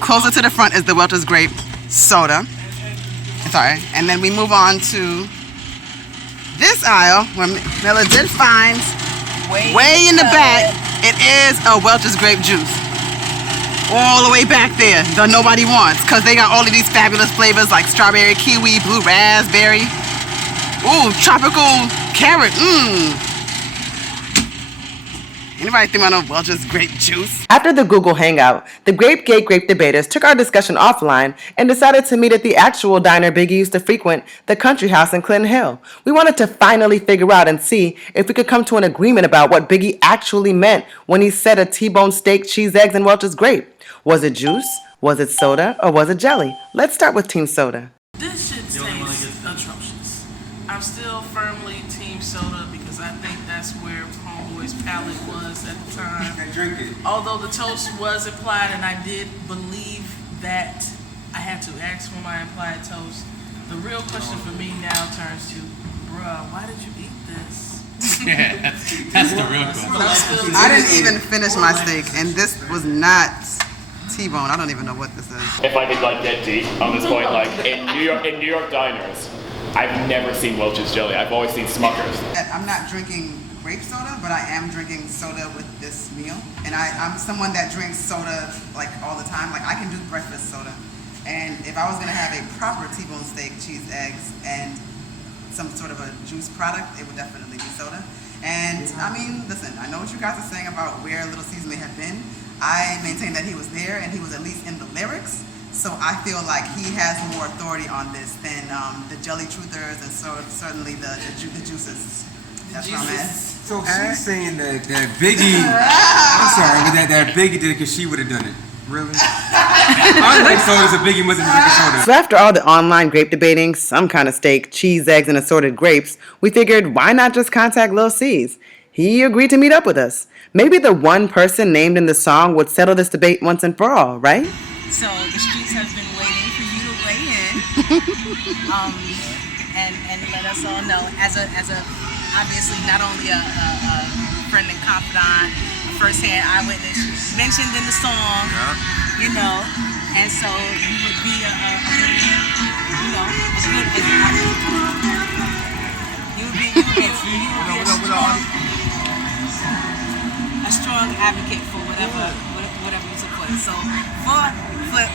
Closer to the front is the Welch's grape soda. Sorry. And then we move on to this aisle where Miller did find way in the back. It is a Welch's grape juice. All the way back there that nobody wants because they got all of these fabulous flavors like strawberry, kiwi, blue raspberry. Ooh, tropical carrot. Anybody think about Welch's grape juice? After the Google Hangout, the grapegate grape debaters took our discussion offline and decided to meet at the actual diner Biggie used to frequent, the Country House in Clinton Hill. We wanted to finally figure out and see if we could come to an agreement about what Biggie actually meant when he said a T-bone steak, cheese, eggs, and Welch's grape. Was it juice? Was it soda? Or was it jelly? Let's start with Team Soda. This shit tastes atrocious. I'm still firmly Team Soda because I think that's where Homeboy's palate was at the time. And drink it. Although the toast was implied, and I did believe that I had to ask for my implied toast, the real question for me now turns to, bruh, why did you eat this? Yeah, that's the real question. I didn't even finish my steak, and this was not T-bone. I don't even know what this is. If I could get deep on this point, in New York diners, I've never seen Welch's jelly. I've always seen Smucker's. I'm not drinking grape soda, but I am drinking soda with this meal. And I'm someone that drinks soda all the time. I can do breakfast soda. And if I was gonna have a proper T-bone steak, cheese, eggs, and some sort of a juice product, it would definitely be soda. And I mean, listen, I know what you guys are saying about where Little Caesar may have been. I maintain that he was there and he was at least in the lyrics. So I feel like he has more authority on this than the Jelly Truthers and certainly the juices. That's what I'm at. So she's saying that Biggie, I'm sorry, but that Biggie did it because she would have done it. Really? I like soda, so Biggie wasn't drinking soda. So after all the online grape debating, some kind of steak, cheese, eggs, and assorted grapes, we figured why not just contact Lil C's? He agreed to meet up with us. Maybe the one person named in the song would settle this debate once and for all, right? So the streets have been waiting for you to weigh in, and let us all know as a obviously not only a friend and confidant, firsthand eyewitness mentioned in the song, you know, and so you would be a strong advocate for whatever you support. So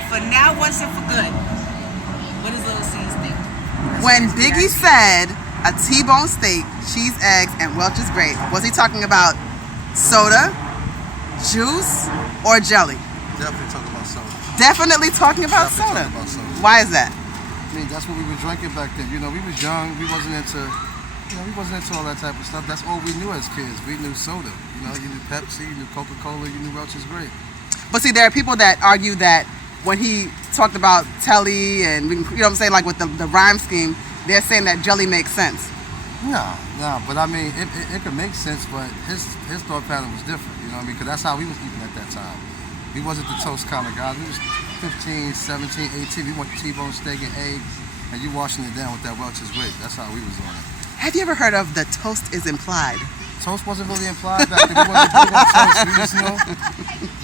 for now, once and for good, what does Little C's think? When Biggie said a T-bone steak, cheese, eggs, and Welch's grape, was he talking about soda, juice, or jelly? Definitely talking about soda. Definitely talking about soda. Talking about soda. Why is that? I mean, that's what we were drinking back then. You know, we was young. We wasn't into all that type of stuff. That's all we knew as kids. We knew soda. You know, you knew Pepsi, you knew Coca-Cola, you knew Welch's grape. But see, there are people that argue that when he talked about Telly and, you know what I'm saying, with the rhyme scheme, they're saying that jelly makes sense. No, but I mean, it could make sense, but his thought pattern was different, you know what I mean? Because that's how we was eating at that time. We wasn't the toast kind of guys. We was 15, 17, 18. We want T-bone steak and eggs, and you washing it down with that Welch's grape. That's how we was on it. Have you ever heard of the toast is implied? Toast wasn't really implied back then. We wasn't big on toast. We just,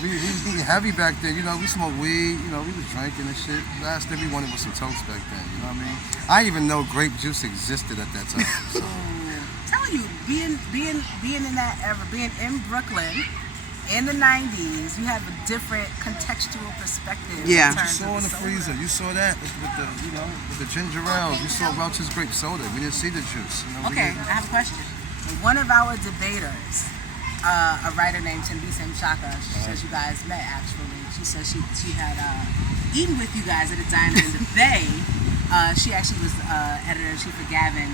we was eating heavy back then. You know, we smoked weed. You know, we was drinking and shit. Last thing we wanted was some toast back then. You know what I mean? I didn't even know grape juice existed at that time. So. Telling you, being in that era, being in Brooklyn in the 90s, you have a different contextual perspective. Yeah. You saw in the freezer. You saw that with the ginger ale. You saw Welch's grape soda. We didn't see the juice. You know, okay, I have a question. One of our debaters, a writer named Tembisa Mchaka, she says you guys met actually. She says she had eaten with you guys at a diner in the Bay. She actually was editor-in-chief of Gavin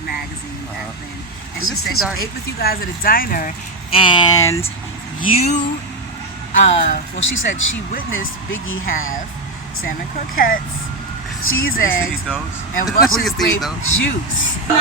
magazine back then. And she said she ate with you guys at a diner, and you, she said she witnessed Biggie have salmon croquettes, cheese eggs, and Welch's grape juice. No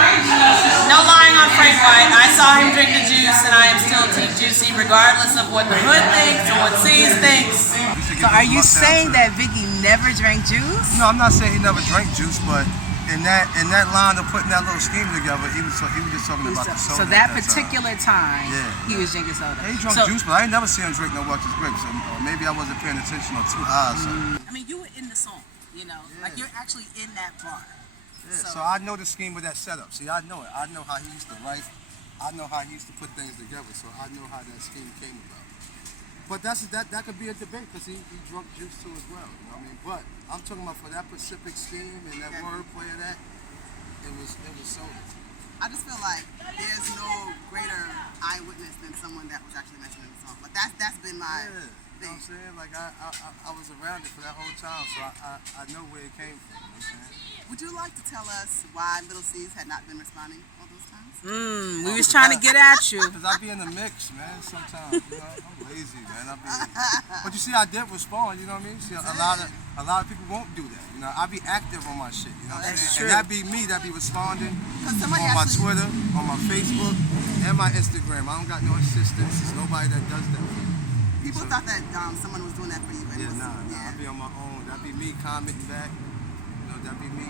lying on Frank White. I saw him drink the juice, and I am still Team Juicy, regardless of what the hood thinks or what C's thinks. So are you saying that Biggie never drank juice? No, I'm not saying he never drank juice, but in that line of putting that little scheme together, he was just talking about the soda. So that particular time, Yeah, he was drinking soda. He drunk juice, but I ain't never seen him drink no Welch's grape. So maybe I wasn't paying attention or too high. So. I mean, you were in the song, you know, like you're actually in that bar. Yeah, so I know the scheme with that setup. See, I know it. I know how he used to write. I know how he used to put things together. So I know how that scheme came about. But that could be a debate because he drunk juice too as well. You know what I mean? But I'm talking about for that specific scheme and that wordplay of that, it was soda. I just feel like there's no greater eyewitness than someone that was actually mentioned in the song. Like that's been my thing. You know what I'm saying? Like I was around it for that whole time, so I know where it came from. You know what I'm saying? Would you like to tell us why Little C's had not been responding all those times? We was trying to get at you. Because I be in the mix, man, sometimes. You know, I'm lazy, man. But you see, I did respond, you know what I mean? See, a lot of people won't do that. You know, I be active on my shit, you know what I'm saying? And that be me that be responding on my Twitter, on my Facebook, and my Instagram. I don't got no assistants. There's nobody that does that for me. People thought that someone was doing that for you. Nah, I be on my own. That be me commenting back. That be me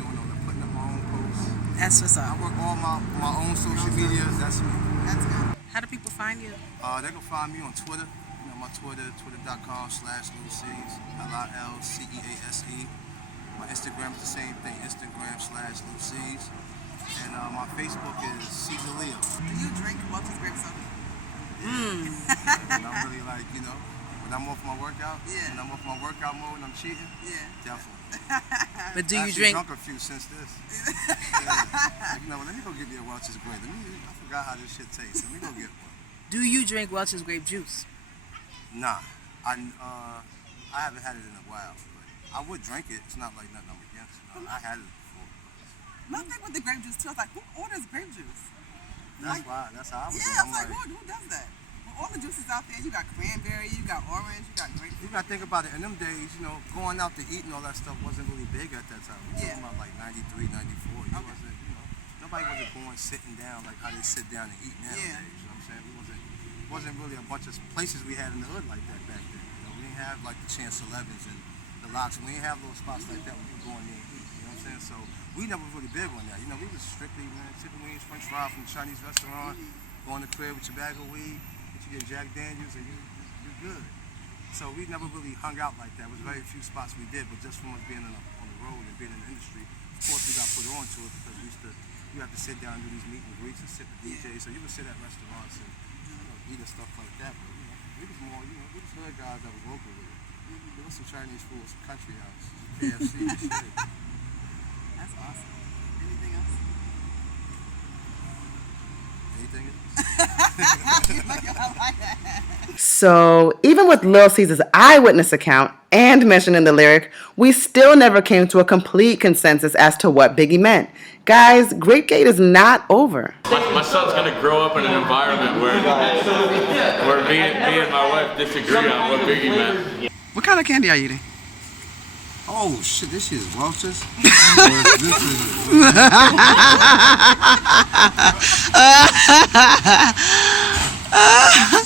doing all that, putting up my own posts. That's what's up. I work all my own social medias. That's me. That's good. How do people find you? They can find me on Twitter. You know, my Twitter, twitter.com/LilCease, LilCease. My Instagram is the same thing, Instagram/LilCease. And my Facebook is Caesar Leo. Do you drink Welch's grape soda? And I'm really like, you know, when I'm off my workout, when I'm off my workout mode and I'm cheating, definitely. But do I you drink? Drunk a few since this. Like, you know, let me go get me a Welch's grape. I forgot how this shit tastes. Let me go get one. Do you drink Welch's grape juice? Nah, I haven't had it in a while, but I would drink it. It's not like nothing I'm against. I had it before. My thing with the grape juice too, I was like, who orders grape juice? That's how I was. Yeah, I was like, who does that? All the juices out there, you got cranberry, you got orange, you got grape. You gotta think about it. In them days, you know, going out to eat and all that stuff wasn't really big at that time. We're talking about like 93, 94. You wasn't, you know, nobody wasn't going sitting down like how they sit down and eat nowadays. You know what I'm saying? It wasn't really a bunch of places we had in the hood like that back then. You know, we didn't have like the Chance 11s and the Locks. We didn't have little spots like that where you go in there and eat. You know what I'm saying? So we never really big on that. You know, we was strictly, man, chicken wings, French fries from the Chinese restaurant, go in the crib with your bag of weed. Get Jack Daniels and you're good. So we never really hung out like that. It was very few spots we did, but just from us being on the road and being in the industry, of course we got put on to it because you have to sit down and do these meet and greets and sit with DJs. So you would sit at restaurants and eat and stuff like that. But you know, we was more, you know, we was hood guys that was local with it. There was some Chinese food, some country house, KFC and shit. That's awesome. Anything else? Anything else? So, even with Lil Caesar's eyewitness account and mention in the lyric, we still never came to a complete consensus as to what Biggie meant. Guys, grapegate is not over. My son's gonna grow up in an environment where me and my wife disagree on what Biggie meant. What kind of candy are you eating? Oh shit, this shit is Welch's. This is